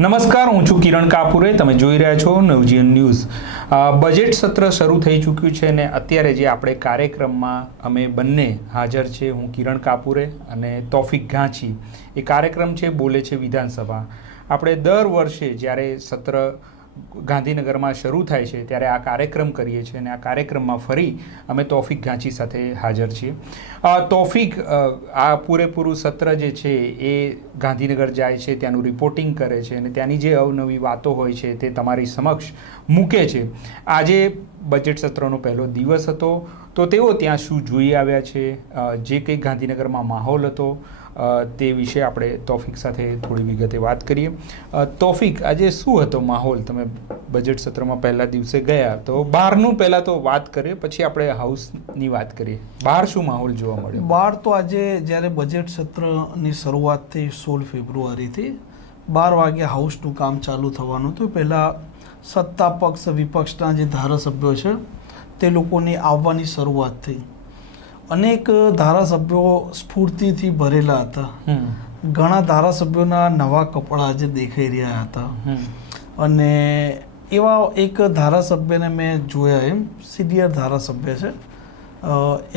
નમસ્કાર, હું છું કિરણ કાપુરે. તમે જોઈ રહ્યા છો નવજીવન ન્યૂઝ. બજેટ સત્ર શરૂ થઈ ચૂક્યું છે અને અત્યારે જે આપણે કાર્યક્રમમાં અમે બંને હાજર છે, હું કિરણ કાપુરે અને તોફિક ઘાંચી. એ કાર્યક્રમ છે બોલે છે વિધાનસભા. આપણે દર વર્ષે જ્યારે સત્ર ગાંધીનગરમાં શરૂ થાય છે ત્યારે આ કાર્યક્રમ કરીએ છીએ અને આ કાર્યક્રમમાં ફરી અમે તોફિક ઘાંચી સાથે હાજર છીએ. તોફિક આ પૂરેપૂરું સત્ર જે છે એ ગાંધીનગર જાય છે, ત્યાંનું રિપોર્ટિંગ કરે છે અને ત્યાંની જે અવનવી વાતો હોય છે તે તમારી સમક્ષ મૂકે છે. આજે બજેટ સત્રનો પહેલો દિવસ હતો, તો તેઓ ત્યાં શું જોઈ આવ્યા છે, જે કંઈ ગાંધીનગરમાં માહોલ હતો તે વિશે આપણે તોફિક સાથે થોડી વિગતે વાત કરીએ. તોફિક, આજે શું હતો માહોલ? તમે બજેટ સત્રમાં પહેલા દિવસે ગયા, તો બહારનું પહેલાં તો વાત કરીએ, પછી આપણે હાઉસની વાત કરીએ. બહાર શું માહોલ જોવા મળ્યો? બહાર તો આજે જ્યારે બજેટ સત્રની શરૂઆત થઈ 16 ફેબ્રુઆરીથી 12 વાગે હાઉસનું કામ ચાલુ થવાનું હતું. પહેલાં સત્તા પક્ષ વિપક્ષના જે ધારાસભ્યો છે તે લોકોની આવવાની શરૂઆત થઈ. અનેક ધારાસભ્યો સ્ફૂર્તિથી ભરેલા હતા. ઘણા ધારાસભ્યોના નવા કપડાં આજે દેખાઈ રહ્યા હતા. અને એવા એક ધારાસભ્યને મેં જોયા, એમ સિનિયર ધારાસભ્ય છે,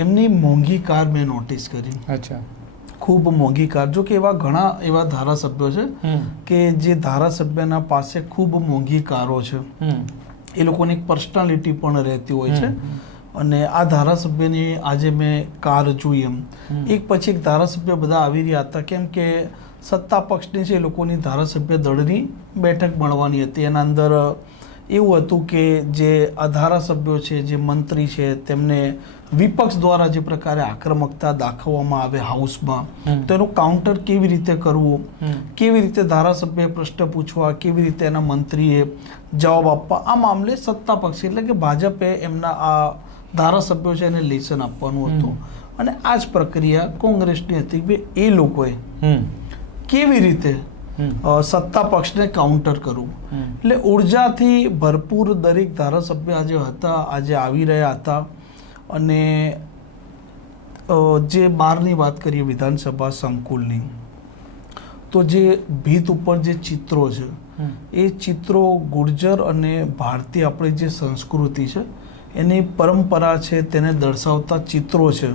એમની મોંઘી કાર મેં નોટિસ કરી. અચ્છા. ખૂબ મોંઘી કાર. જો કે એવા ઘણા એવા ધારાસભ્યો છે કે જે ધારાસભ્યના પાસે ખૂબ મોંઘી કારો છે. એ લોકોની એક પર્સનાલિટી પણ રહેતી હોય છે. અને આ ધારાસભ્યની આજે મેં કાર જોઈ. એમ એક પછી એક ધારાસભ્ય બધા આવી રહ્યા હતા, કેમ કે સત્તા પક્ષની છે એ લોકોની ધારાસભ્ય દળની બેઠક મળવાની હતી. એના અંદર એવું હતું કે જે આ ધારાસભ્યો છે, જે મંત્રી છે, તેમને વિપક્ષ દ્વારા જે પ્રકારે આક્રમકતા દાખવવામાં આવે હાઉસમાં, તો એનું કાઉન્ટર કેવી રીતે કરવું, કેવી રીતે ધારાસભ્યએ પ્રશ્ન પૂછવા, કેવી રીતે એના મંત્રીએ જવાબ આપવા, આ મામલે સત્તા પક્ષ એટલે કે ભાજપે એમના આ ધારાસભ્યો છે એને લેસન આપવાનું હતું. અને આ જ પ્રક્રિયા કોંગ્રેસની હતી કે એ લોકોએ કેવી રીતે સત્તા પક્ષને કાઉન્ટર કરવું. એટલે ઉર્જાથી ભરપૂર દરેક ધારાસભ્ય આજે હતા, આજે આવી રહ્યા હતા. અને જે બહારની વાત કરીએ વિધાનસભા સંકુલની, તો જે ભીત ઉપર જે ચિત્રો છે એ ચિત્રો ગુર્જર અને ભારતીય આપણી જે સંસ્કૃતિ છે એની પરંપરા છે તેને દર્શાવતા ચિત્રો છે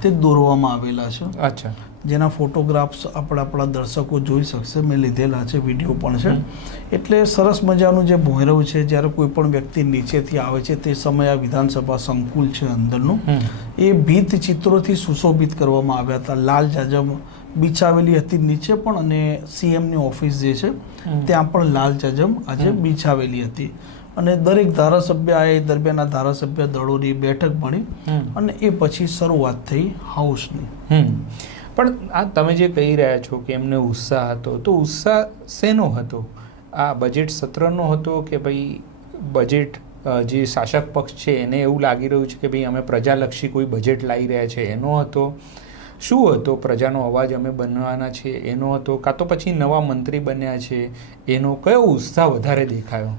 તે દોરવામાં આવેલા છે. અચ્છા. જેના ફોટોગ્રાફ્સ આપણા દર્શકો જોઈ શકશે, મેં લીધેલા છે, વિડીયો પણ છે. એટલે સરસ મજાનું જે ભોંયરવ છે, જ્યારે કોઈ પણ વ્યક્તિ નીચેથી આવે છે તે સમયે આ વિધાનસભા સંકુલ છે અંદરનું, એ ભીત ચિત્રોથી સુશોભિત કરવામાં આવ્યા હતા. લાલ જાજમ બિછાવેલી હતી નીચે પણ, અને સીએમની ઓફિસ જે છે ત્યાં પણ લાલ જાજમ આજે બિછાવેલી હતી. અને દરેક ધારાસભ્ય આ દરમિયાન આ ધારાસભ્ય દળોની બેઠક મળી અને એ પછી શરૂઆત થઈ હાઉસની. પણ આ તમે જે કહી રહ્યા છો કે એમને ઉત્સાહ હતો, તો ઉત્સાહ શેનો હતો? આ બજેટ સત્રનો હતો કે ભાઈ બજેટ જે શાસક પક્ષ છે એને એવું લાગી રહ્યું છે કે ભાઈ અમે પ્રજાલક્ષી કોઈ બજેટ લાવી રહ્યા છે એનો હતો? શું હતો? પ્રજાનો અવાજ અમે બનવાના છે એનો હતો? કાં તો પછી નવા મંત્રી બન્યા છે એનો? કયો ઉત્સાહ વધારે દેખાયો?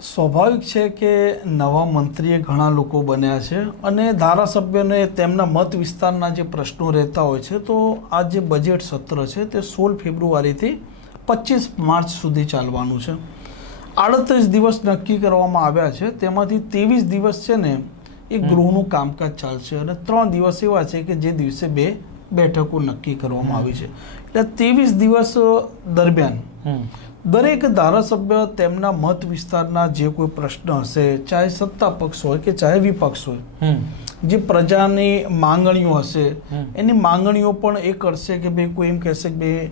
સ્વાભાવિક છે કે નવા મંત્રીએ ઘણા લોકો બન્યા છે અને ધારાસભ્યોને તેમના મત વિસ્તારના જે પ્રશ્નો રહેતા હોય છે. તો આ જે બજેટ સત્ર છે તે 16 ફેબ્રુઆરીથી 25 માર્ચ સુધી ચાલવાનું છે. 38 દિવસ નક્કી કરવામાં આવ્યા છે. તેમાંથી 23 દિવસ છે ને એ ગૃહનું કામકાજ ચાલશે અને 3 દિવસ એવા છે કે જે દિવસે 2 બેઠકો નક્કી કરવામાં આવી છે. એટલે 23 દિવસ દરમિયાન દરેક ધારાસભ્ય તેમના મત વિસ્તારના જે કોઈ પ્રશ્ન હશે, ચાહે સત્તા પક્ષ હોય કે ચાહે વિપક્ષ હોય, જે પ્રજાની માંગણીઓ હશે એની માંગણીઓ પણ એ કરશે કે ભાઈ કોઈ એમ કહેશે કે ભાઈ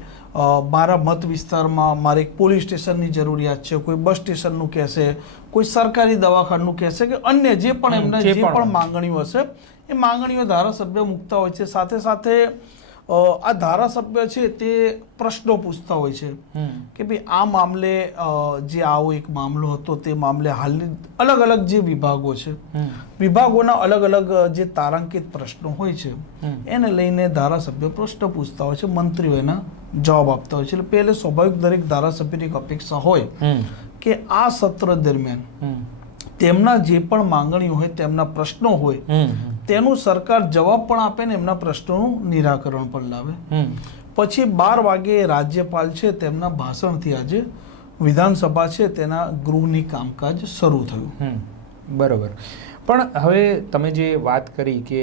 મારા મત વિસ્તારમાં મારે એક પોલીસ સ્ટેશનની જરૂરિયાત છે, કોઈ બસ સ્ટેશનનું કહેશે, કોઈ સરકારી દવાખાનું કહેશે કે અન્ય જે પણ એમના જે પણ માંગણીઓ હશે એ માંગણીઓ ધારાસભ્ય મૂકતા હોય છે. સાથે સાથે આ ધારાસભ્ય છે તે પ્રશ્નો પૂછતા હોય છે કે ભાઈ આ મામલે જે આવો એક મામલો હતો તે મામલે હાલની અલગ અલગ જે વિભાગો છે, વિભાગોના અલગ અલગ જે તારાંકિત પ્રશ્નો હોય છે એને લઈને ધારાસભ્ય પ્રશ્ન પૂછતા હોય છે, મંત્રીઓ એના જવાબ આપતા હોય છે. એટલે પહેલે સ્વાભાવિક દરેક ધારાસભ્યની એક અપેક્ષા હોય કે આ સત્ર દરમિયાન તેમના જે પણ માંગણીઓ હોય, તેમના પ્રશ્નો હોય, તેનું સરકાર જવાબ પણ આપે ને એમના પ્રશ્નોનું નિરાકરણ પણ લાવે. પછી 12 વાગે રાજ્યપાલ છે તેમના ભાષણથી આજે વિધાનસભા છે તેના ગૃહની કામકાજ શરૂ થયું. બરાબર. પણ હવે તમે જે વાત કરી કે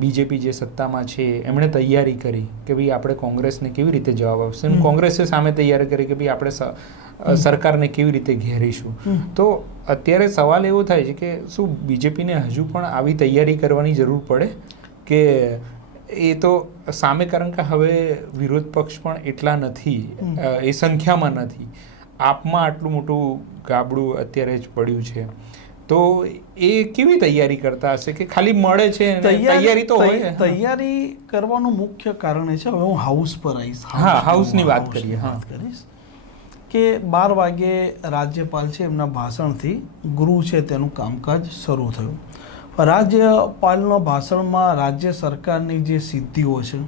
બીજેપી જે સત્તામાં છે એમણે તૈયારી કરી કે ભાઈ આપણે કોંગ્રેસને કેવી રીતે જવાબ આપશે, કોંગ્રેસે સામે તૈયારી કરી કે ભાઈ આપણે સરકારને કેવી રીતે ઘેરીશું. તો અત્યારે સવાલ એવો થાય છે કે શું બીજેપીને હજુ પણ આવી તૈયારી કરવાની જરૂર પડે કે એ તો સામે, કારણ કે હવે વિરોધ પક્ષ પણ એટલા નથી, એ સંખ્યામાં નથી, આપમાં આટલું મોટું ગાબડું અત્યારે જ પડ્યું છે, તો એ કેવી તૈયારી કરતા હશે કે ખાલી મળે છે? તૈયારી તો હોય. તૈયારી કરવાનું મુખ્ય કારણ એ છે, હવે હું હાઉસ પર આવીશ. હા, હાઉસની વાત કરીએ. વાત કરીશ કે 12 વાગે રાજ્યપાલ છે એમના ભાષણથી ગૃહ છે તેનું કામકાજ શરૂ થયું. રાજ્યપાલના ભાષણમાં રાજ્ય સરકારની જે સિદ્ધિઓ છે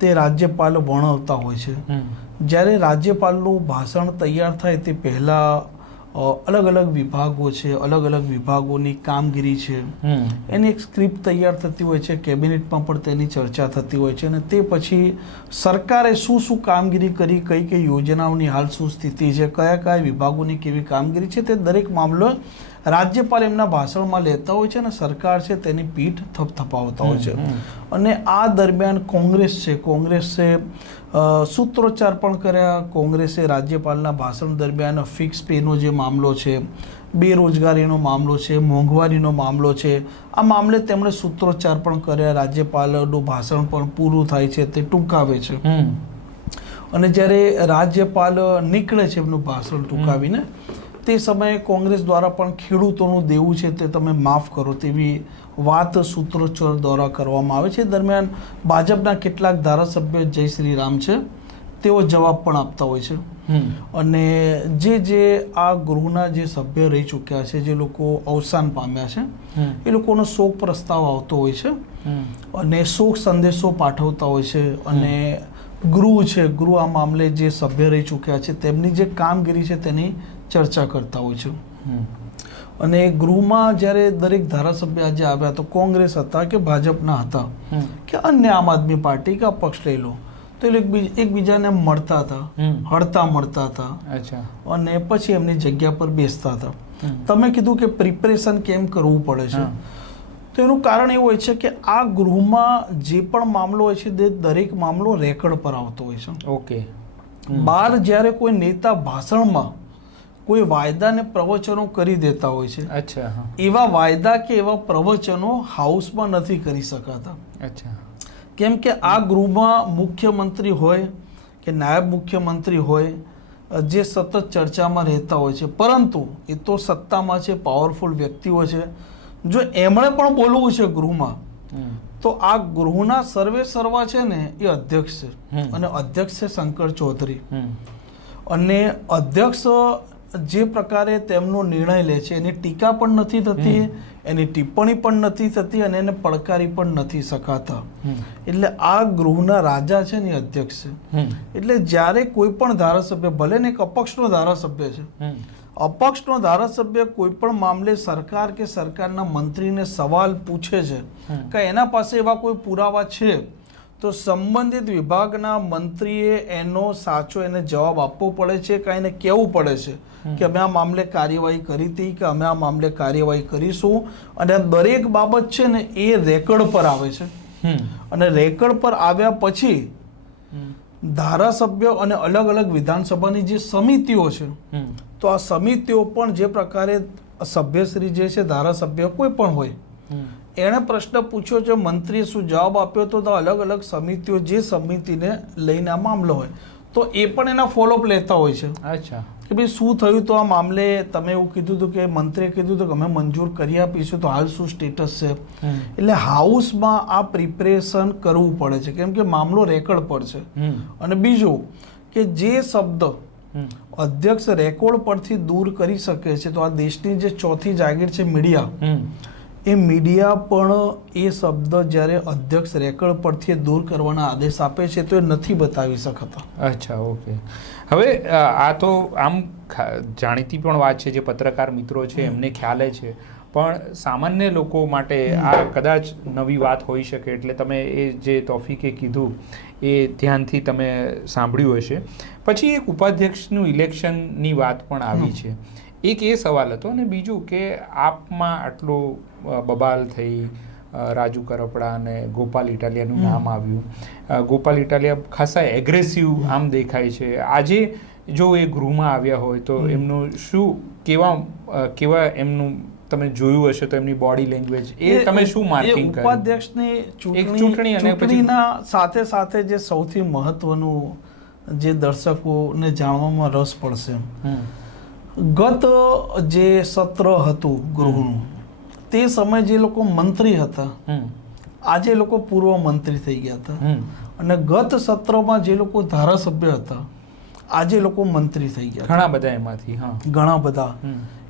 તે રાજ્યપાલ વર્ણવતા હોય છે. જ્યારે રાજ્યપાલનું ભાષણ તૈયાર થાય તે પહેલાં અલગ અલગ વિભાગો છે, અલગ અલગ વિભાગોની કામગીરી છે, એની એક સ્ક્રિપ્ટ તૈયાર થતી હોય છે, કેબિનેટમાં પણ તેની ચર્ચા થતી હોય છે, અને તે પછી સરકારે શું શું કામગીરી કરી, કઈ કઈ યોજનાઓની હાલ શું સ્થિતિ છે, કયા કયા વિભાગોની કેવી કામગીરી છે, તે દરેક મામલો રાજ્યપાલ એમના ભાષણમાં લેતા હોય છે અને સરકાર છે તેની પીઠ થપથપાવતા હોય છે. અને આ દરમિયાન કોંગ્રેસે સૂત્રોચ્ચાર પણ કર્યા. કોંગ્રેસે રાજ્યપાલના ભાષણ દરમિયાન ફિક્સ પેનો જે મામલો છે, બેરોજગારીનો મામલો છે, મોંઘવારીનો મામલો છે, આ મામલે તેમણે સૂત્રોચ્ચાર પણ કર્યા. રાજ્યપાલનું ભાષણ પણ પૂરું થાય છે તે ટૂંકાવે છે, અને જ્યારે રાજ્યપાલ નીકળે છે એમનું ભાષણ ટૂંકાવીને, તે સમયે કોંગ્રેસ દ્વારા પણ ખેડૂતોનું દેવું છે તે તમે માફ કરો તેવી વાત સૂત્રોચ્ચાર દ્વારા કરવામાં આવે છે. દરમિયાન ભાજપના કેટલાક ધારાસભ્ય જય શ્રી રામ છે તેઓ જવાબ પણ આપતા હોય છે. અને જે આ ગૃહના જે સભ્ય રહી ચૂક્યા છે, જે લોકો અવસાન પામ્યા છે, એ લોકોનો શોક પ્રસ્તાવ આવતો હોય છે અને શોક સંદેશો પાઠવતા હોય છે. અને ગૃહ આ મામલે જે સભ્ય રહી ચૂક્યા છે તેમની જે કામગીરી છે તેની ચર્ચા કરતા હોય છે. અને ગૃહમાં જ્યારે દરેક ધારાસભ્ય આજે આવ્યા તો કોંગ્રેસ હતા કે ભાજપના હતા કે અન્ય આમ આદમી પાર્ટી કે અપક્ષ લઈ લો, તો એકબીજાને મળતા હતા, હળતા મળતા હતા અને પછી એમની જગ્યા પર બેસતા હતા. તમે કીધું કે પ્રિપરેશન કેમ કરવું પડે છે, તો એનું કારણ એવું હોય છે કે આ ગૃહમાં જે પણ મામલો હોય છે તે દરેક મામલો રેકર્ડ પર આવતો હોય છે. ઓકે. બહાર જ્યારે કોઈ નેતા ભાષણમાં કોઈ વાયદા ને પ્રવચનો કરી દેતા હોય છે, એવા વાયદા કે એવા પ્રવચનો હાઉસમાં નથી કરી શકાતા. કેમ કે આ ગૃહમાં મુખ્યમંત્રી હોય કે નાયબ મુખ્યમંત્રી હોય જે સતત ચર્ચામાં રહેતા હોય છે, પરંતુ એ તો સત્તામાં છે, પાવરફુલ વ્યક્તિઓ છે. જો એમણે પણ બોલવું છે ગૃહમાં, તો આ ગૃહના સર્વે સર્વા છે ને એ અધ્યક્ષ છે, અને અધ્યક્ષ છે શંકર ચૌધરી. અને અધ્યક્ષ જે પ્રકારે તેમનો નિર્ણય લે છે એની ટીકા પણ નથી થતી, એની ટિપ્પણી પણ નથી થતી, અને એને પડકારી પણ નથી શકાતા. એટલે આ ગૃહના રાજા છે ને અધ્યક્ષ છે. એટલે જ્યારે કોઈ પણ ધારાસભ્ય, ભલે ને એક અપક્ષનો ધારાસભ્ય છે, અપક્ષનો ધારાસભ્ય કોઈ પણ મામલે સરકાર કે સરકારના મંત્રીને સવાલ પૂછે છે કે એના પાસે એવા કોઈ પુરાવા છે, તો સંબંધિત વિભાગના મંત્રીએ એનો સાચો એને જવાબ આપવો પડે છે કે એને કહેવું પડે છે કે અમે આ મામલે કાર્યવાહી કરી હતી કે અમે આ મામલે કાર્યવાહી કરીશું. અને દરેક બાબત છે ને એ રેકર્ડ પર આવે છે, અને રેકર્ડ પર આવ્યા પછી ધારાસભ્યો અને અલગ અલગ વિધાનસભાની જે સમિતિઓ છે, તો આ સમિતિઓ પણ જે પ્રકારે સભ્યશ્રી જે છે, ધારાસભ્ય કોઈ પણ હોય, એણે પ્રશ્ન પૂછ્યો છે, મંત્રીએ શું જવાબ આપ્યો, તો અલગ અલગ સમિતિઓ જે સમિતિને લઈને આ મામલો હોય તો એ પણ એના ફોલોઅપ લેતા હોય છે. કે ભાઈ શું થયું, તો આ મામલે તમે એવું કીધું હતું કે મંત્રીએ કીધું હતું કે અમે મંજૂર કરી આપીશું, તો હાલ શું સ્ટેટસ છે. એટલે હાઉસમાં આ પ્રિપરેશન કરવું પડે છે, કેમ કે મામલો રેકર્ડ પર છે. અને બીજું કે જે શબ્દ અધ્યક્ષ રેકોર્ડ પરથી દૂર કરી શકે છે, તો આ દેશની જે ચોથી જાગીર છે મીડિયા, એ મીડિયા પણ એ શબ્દ જ્યારે અધ્યક્ષ રેકર્ડ પરથી દૂર કરવાના આદેશ આપે છે તો એ નથી બતાવી શકતા. ઓકે. હવે આ તો આમ જાણીતી પણ વાત છે, જે પત્રકાર મિત્રો છે એમને ખ્યાલ છે, પણ સામાન્ય લોકો માટે આ કદાચ નવી વાત હોઈ શકે, એટલે તમે એ જે તોફીકે કીધું એ ધ્યાનથી તમે સાંભળ્યું હશે. પછી એક ઉપાધ્યક્ષનું ઇલેક્શનની વાત પણ આવી છે. એક એ સવાલ હતો, અને બીજું કે આપમાં આટલો બબાલ થઈ, રાજુ કરપડા અને ગોપાલ ઇટાલિયાનું નામ આવ્યું. ગોપાલ ઇટાલિયા ખાસા એગ્રેસિવ આમ દેખાય છે. આજે જો એ ગૃહમાં આવ્યા હોય તો એમનું શું કેવા એમનું તમે જોયું હશે તો એમની બોડી લેંગ્વેજ એ તમે શું માર્કિંગ કર્યું? ઉપાધ્યક્ષની ચૂંટણીના સાથે સાથે જે સૌથી મહત્વનું જે દર્શકોને જાણવામાં રસ પડશે, ગત જે સત્ર હતું ગૃહનું, તે સમયે જે લોકો મંત્રી હતા આજે લોકો પૂર્વ મંત્રી થઈ ગયા હતા, અને ગત સત્રમાં જે લોકો ધારાસભ્ય હતા આજે લોકો મંત્રી થઈ ગયા, ઘણા બધા એમાંથી. ઘણા બધા.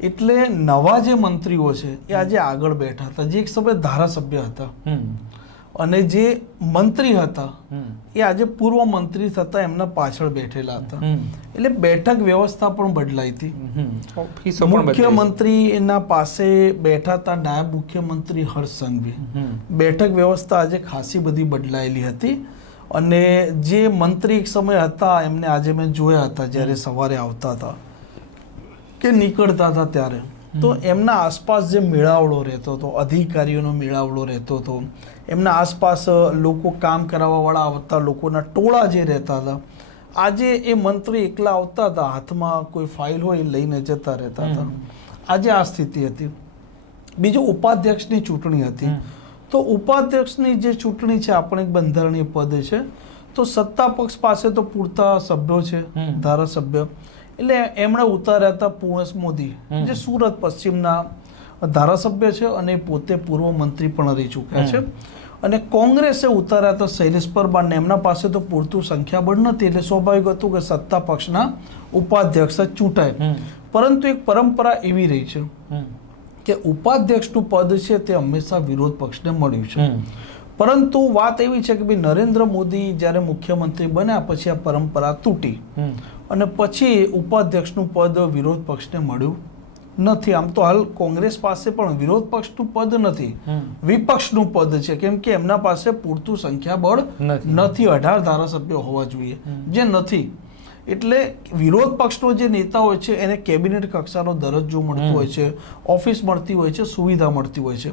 એટલે નવા જે મંત્રીઓ છે એ આજે આગળ બેઠા હતા, જે એક સમયે ધારાસભ્ય હતા, અને જે મંત્રી હતા એ આજે પૂર્વ મંત્રી થતા એમના પાછળ બેઠેલા હતા. એટલે બેઠક વ્યવસ્થા પણ બદલાઈ હતી. મુખ્યમંત્રી એના પાસે બેઠા હતા નાયબ મુખ્યમંત્રી હર્ષ સંઘવી. બેઠક વ્યવસ્થા આજે ખાસી બધી બદલાયેલી હતી, અને જે મંત્રી એક સમય હતા એમને આજે મેં જોયા હતા જ્યારે સવારે આવતા હતા કે નીકળતા હતા ત્યારે, તો એમના આસપાસ જે મેળાવડો રહેતો હતો, અધિકારીઓનો મેળાવડો રહેતો હતો, એમના આસપાસ લોકો કામ કરાવવાવાળા આવતા લોકોના ટોળા જે રહેતા હતા, આજે એ મંત્રી એકલા આવતા હતા, હાથમાં કોઈ ફાઇલ હોય એ લઈને જતા રહેતા હતા. આજે આ સ્થિતિ હતી. બીજું ઉપાધ્યક્ષની ચૂંટણી હતી. તો ઉપાધ્યક્ષની જે ચૂંટણી છે આપણે એક બંધારણીય પદ છે, તો સત્તા પક્ષ પાસે તો પૂરતા સભ્યો છે, ધારાસભ્ય, એટલે એમણે ઉતાર્યા હતા પૂર્ણેશ મોદી, જે સુરત પશ્ચિમના ધારાસભ્ય છે અને પોતે પૂર્વ મંત્રી પણ રહી ચૂક્યા છે. અને કોંગ્રેસે ઉતાર્યા હતા શૈલેષ પરમાર, એમના પાસે તો પૂરતું સંખ્યાબળ નથી, એટલે સ્વાભાવિક હતું કે સત્તા પક્ષના ઉપાધ્યક્ષ જ ચૂંટાય. પરંતુ એક પરંપરા એવી રહી છે કે ઉપાધ્યક્ષનું પદ છે તે હંમેશા વિરોધ પક્ષને મળ્યું છે. પરંતુ વાત એવી છે કે ભાઈ નરેન્દ્ર મોદી જ્યારે મુખ્યમંત્રી બન્યા પછી આ પરંપરા તૂટી, અને પછી ઉપાધ્યક્ષનું પદ વિરોધ પક્ષને મળ્યું નથી. આમ તો હાલ કોંગ્રેસ પાસે પણ વિરોધ પક્ષનું પદ નથી, વિપક્ષનું પદ છે, કેમ કે એમના પાસે પૂરતું સંખ્યાબળ નથી. 18 ધારાસભ્યો હોવા જોઈએ, જે નથી. એટલે વિરોધ પક્ષનો જે નેતા હોય છે એને કેબિનેટ કક્ષાનો દરજ્જો મળતો હોય છે, ઓફિસ મળતી હોય છે, સુવિધા મળતી હોય છે.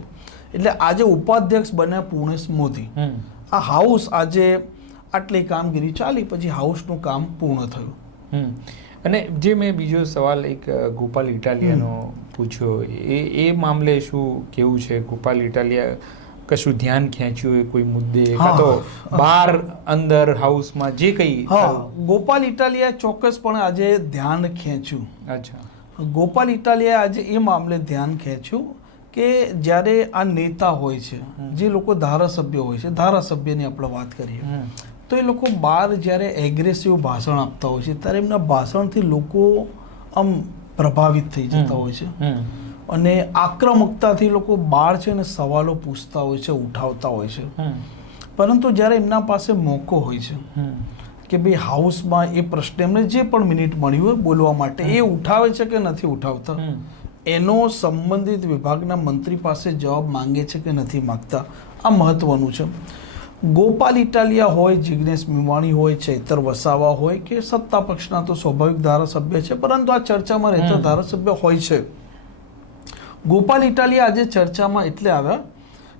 એટલે આજે ઉપાધ્યક્ષ બન્યા પૂર્ણેશ મોદી. આ હાઉસ આજે આટલી કામગીરી ચાલી પછી હાઉસનું કામ પૂર્ણ થયું. અને જે મેં બીજો સવાલ એક ગોપાલ ઇટાલિયાનો પૂછ્યો, એ મામલે શું કેવું છે? ગોપાલ ઇટાલિયા કશું ધ્યાન ખેંચ્યું હોય કોઈ મુદ્દે, કાં તો બહાર અંદર હાઉસમાં જે કંઈ? ગોપાલ ઇટાલિયાએ ચોક્કસપણે આજે ધ્યાન ખેંચ્યું. અચ્છા. ગોપાલ ઇટાલિયાએ આજે એ મામલે ધ્યાન ખેંચ્યું કે જ્યારે આ નેતા હોય છે, જે લોકો ધારાસભ્ય હોય છે, ધારાસભ્યની આપણે વાત કરીએ, તો એ લોકો બહાર જ્યારે એગ્રેસિવ ભાષણ આપતા હોય છે ત્યારે એમના ભાષણથી લોકો આમ પ્રભાવિત થઈ જતા હોય છે, અને આક્રમકતાથી લોકો બહાર છે ને સવાલો પૂછતા હોય છે, ઉઠાવતા હોય છે. પરંતુ જ્યારે એમના પાસે મોકો હોય છે કે ભાઈ હાઉસમાં એ પ્રશ્ન એમને જે પણ મિનિટ મળી હોય બોલવા માટે, એ ઉઠાવે છે કે નથી ઉઠાવતા, એનો સંબંધિત વિભાગના મંત્રી પાસે જવાબ માંગે છે કે નથી માંગતા, આ મહત્વનું છે. ગોપાલ ઇટાલિયા હોય, જિગ્નેશ મેવાણી હોય, ચૈતર વસાવા હોય કે સત્તા પક્ષના તો સ્વાભાવિક ધારાસભ્ય છે, પરંતુ આ ચર્ચામાં રહેતા ધારાસભ્ય હોય છે. ગોપાલ ઇટાલિયા આજે ચર્ચામાં એટલે આવ્યા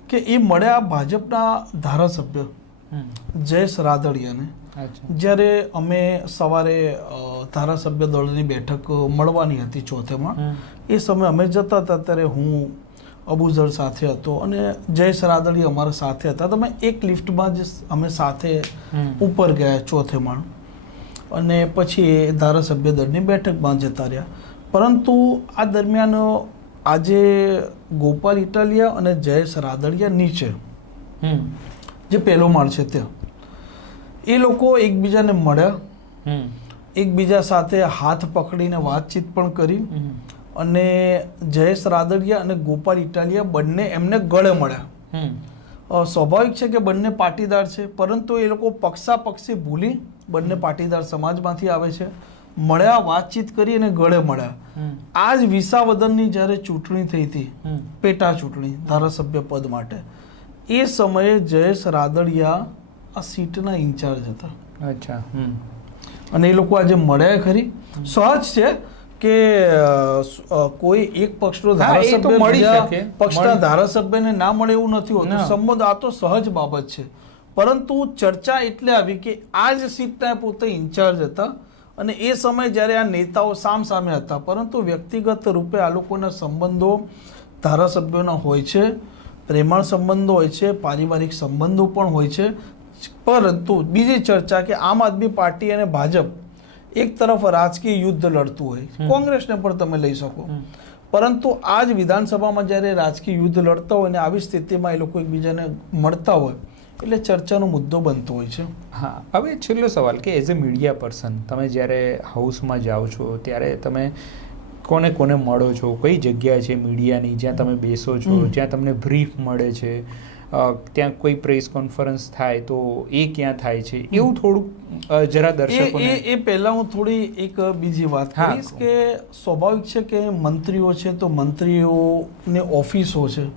કે એ મળ્યા ભાજપના ધારાસભ્ય જયેશ રાદડિયાને. જ્યારે અમે સવારે ધારાસભ્ય દળની બેઠક મળવાની હતી ચોથેમાં, એ સમયે અમે જતા હતા ત્યારે હું અબુઝર સાથે હતો અને જયેશ રાદડિયા અમારા સાથે હતા. તો અમે એક લિફ્ટમાં જ અમે સાથે ઉપર ગયા ચોથે માળ, અને પછી એ ધારાસભ્ય દળની બેઠકમાં જતા રહ્યા. પરંતુ આ દરમિયાન આજે ગોપાલ ઇટાલિયા અને જયેશ રાદડિયા નીચે જે પહેલો માળ છે ત્યાં એ લોકો એકબીજાને મળ્યા, એકબીજા સાથે હાથ પકડીને વાતચીત પણ કરી, અને જયેશ રાદડિયા અને ગોપાલ ઇટાલિયા બંને એમને ગળે મળ્યા. સ્વાભાવિક છે કે બંને પાટીદાર છે, પરંતુ એ લોકો પક્ષાપક્ષી ભૂલી બંને પાટીદાર સમાજમાંથી આવે છે, મળ્યા, વાતચીત કરી અને ગળે મળ્યા. આ જ વિસાવદનની જ્યારે ચૂંટણી થઈ હતી, હમ. પેટા ચૂંટણી ધારાસભ્ય પદ માટે, એ સમયે જયેશ રાદડિયા આ સીટના ઇન્ચાર્જ હતા. અચ્છા. હમ. અને એ લોકો આજે મળ્યા ખરી. સહજ છે કે કોઈ એક પક્ષનો હા, એ તો ધારાસભ્ય મળી બીજા શકે. પક્ષના ધારાસભ્યને ના મળે એવું નથી હોતું. ના. સંબંધ આ તો સહજ બાબત છે. પરંતુ ચર્ચા એટલે આવી કે આ જ સીટના પોતે ઇન્ચાર્જ હતા અને એ સમયે જ્યારે આ નેતાઓ સામસામે હતા, પરંતુ વ્યક્તિગત રૂપે આ લોકોના સંબંધો ધારાસભ્યોના હોય છે, પ્રેમાળ સંબંધો હોય છે, પારિવારિક સંબંધો પણ હોય છે. પરંતુ બીજી ચર્ચા કે આમ આદમી પાર્ટી અને ભાજપ એક તરફ રાજકીય યુદ્ધ લડતું હોય, કોંગ્રેસને પણ તમે લઈ શકો, પરંતુ આ જ વિધાનસભામાં જ્યારે રાજકીય યુદ્ધ લડતા હોય ને આવી સ્થિતિમાં એ લોકો એકબીજાને મળતા હોય એટલે ચર્ચાનો મુદ્દો બનતો હોય છે. હા, હવે છેલ્લો સવાલ કે એઝ અ મીડિયા પર્સન તમે જ્યારે હાઉસમાં જાઓ છો ત્યારે તમે કોને કોને મળો છો, કઈ જગ્યા છે મીડિયાની જ્યાં તમે બેસો છો, જ્યાં તમને બ્રીફ મળે છે, ત્યાં કોઈ પ્રેસ કોન્ફરન્સ થાય તો એ ક્યાં થાય છે, એવું થોડુંક જરા દર્શકોને. એ પહેલા હું થોડી એક બીજી વાત હા, કરીશ કે સ્વાભાવિક છે કે મંત્રીઓ છે તો મંત્રીઓને ઓફિસો છે.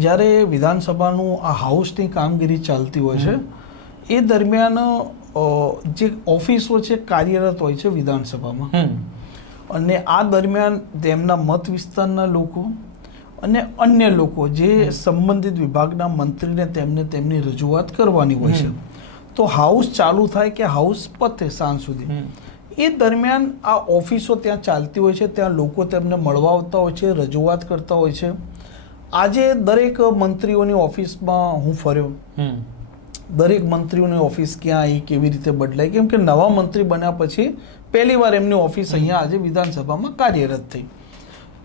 જ્યારે વિધાનસભાનું આ હાઉસની કામગીરી ચાલતી હોય છે એ દરમિયાન જે ઓફિસો છે કાર્યરત હોય છે વિધાનસભામાં, અને આ દરમિયાન તેમના મત વિસ્તારના લોકો અને અન્ય લોકો જે સંબંધિત વિભાગના મંત્રીને તેમને તેમની રજૂઆત કરવાની હોય છે. તો હાઉસ ચાલુ થાય કે હાઉસ પતે સાંજ સુધી, એ દરમિયાન આ ઓફિસો ત્યાં ચાલતી હોય છે, ત્યાં લોકો તેમને મળવા આવતા હોય છે, રજૂઆત કરતા હોય છે. આજે દરેક મંત્રીઓની ઓફિસમાં હું ફર્યો, દરેક મંત્રીઓની ઓફિસ ક્યાં આવી, કેવી રીતે બદલાઈ, કેમ કે નવા મંત્રી બન્યા પછી પહેલી વાર એમની ઓફિસ અહીંયા આજે વિધાનસભામાં કાર્યરત થઈ.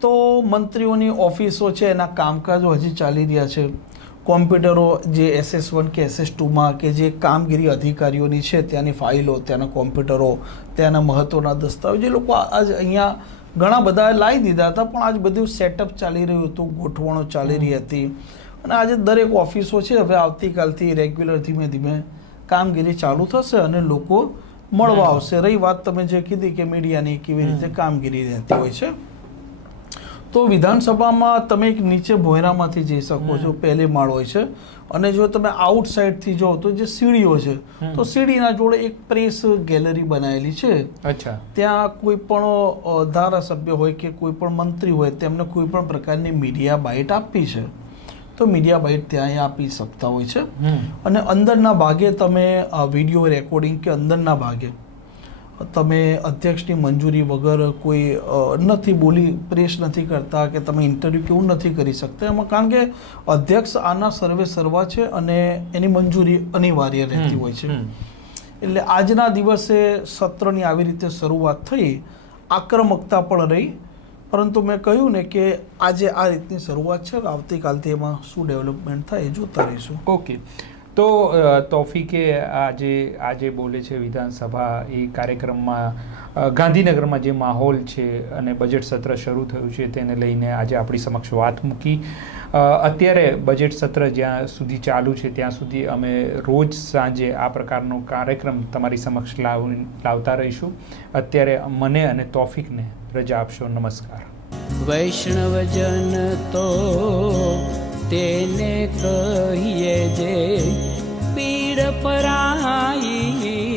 તો મંત્રીઓની ઓફિસો છે એના કામકાજો હજી ચાલી રહ્યા છે. કોમ્પ્યુટરો જે SS1 કે SS2માં કે જે કામગીરી અધિકારીઓની છે ત્યાંની ફાઇલો, ત્યાંના કોમ્પ્યુટરો, ત્યાંના મહત્ત્વના દસ્તાવેજ એ લોકો આજ અહીંયા ઘણા બધા લાવી દીધા હતા, પણ આજ બધું સેટઅપ ચાલી રહ્યું હતું, ગોઠવણો ચાલી રહી હતી. અને આજે દરેક ઓફિસો છે હવે આવતીકાલથી રેગ્યુલર ધીમે ધીમે કામગીરી ચાલુ થશે અને લોકો મળવા આવશે. રહી વાત તમે જે કીધી કે મીડિયાની કેવી રીતે કામગીરી રહેતી હોય છે, તો વિધાનસભામાં તમે એક નીચે ભોયરામાંથી જઈ શકો છો, પહેલે માળ હોય છે, અને જો તમે આઉટસાઇડથી જાઓ તો જે સીડીઓ છે તો સીડીના જોડે એક પ્રેસ ગેલેરી બનાવેલી છે. અચ્છા. ત્યાં કોઈ પણ ધારાસભ્ય હોય કે કોઈ પણ મંત્રી હોય તેમને કોઈ પણ પ્રકારની મીડિયા બાઇટ આપવી છે તો મીડિયા બાઇટ ત્યાં આપી શકતા હોય છે. અને અંદરના ભાગે તમે વિડીયો રેકોર્ડિંગ કે અંદરના ભાગે તમે અધ્યક્ષની મંજૂરી વગર કોઈ નથી બોલી, પ્રેસ નથી કરતા કે તમે ઇન્ટરવ્યૂ કેવું નથી કરી શકતા એમાં, કારણ કે અધ્યક્ષ આના સર્વે સર્વા છે અને એની મંજૂરી અનિવાર્ય રહેતી હોય છે. એટલે આજના દિવસે સત્રની આવી રીતે શરૂઆત થઈ, આક્રમકતા પણ રહી, પરંતુ મેં કહ્યું ને કે આજે આ રીતની શરૂઆત છે, આવતીકાલથી એમાં શું ડેવલપમેન્ટ થાય એ જોતા રહીશું. ઓકે. તો તોફીકે આજે બોલે છે વિધાનસભા એ કાર્યક્રમમાં ગાંધીનગરમાં જે માહોલ છે અને બજેટ સત્ર શરૂ થયું છે તેને લઈને આજે આપણી સમક્ષ વાત મૂકી. અત્યારે બજેટ સત્ર જ્યાં સુધી ચાલુ છે ત્યાં સુધી અમે રોજ સાંજે આ પ્રકારનો કાર્યક્રમ તમારી સમક્ષ લાવતા રહીશું. અત્યારે મને અને તોફીકને રજા આપશો. નમસ્કાર. વૈષ્ણવજન તો તેને કહીએ જે પીડ પરાઈ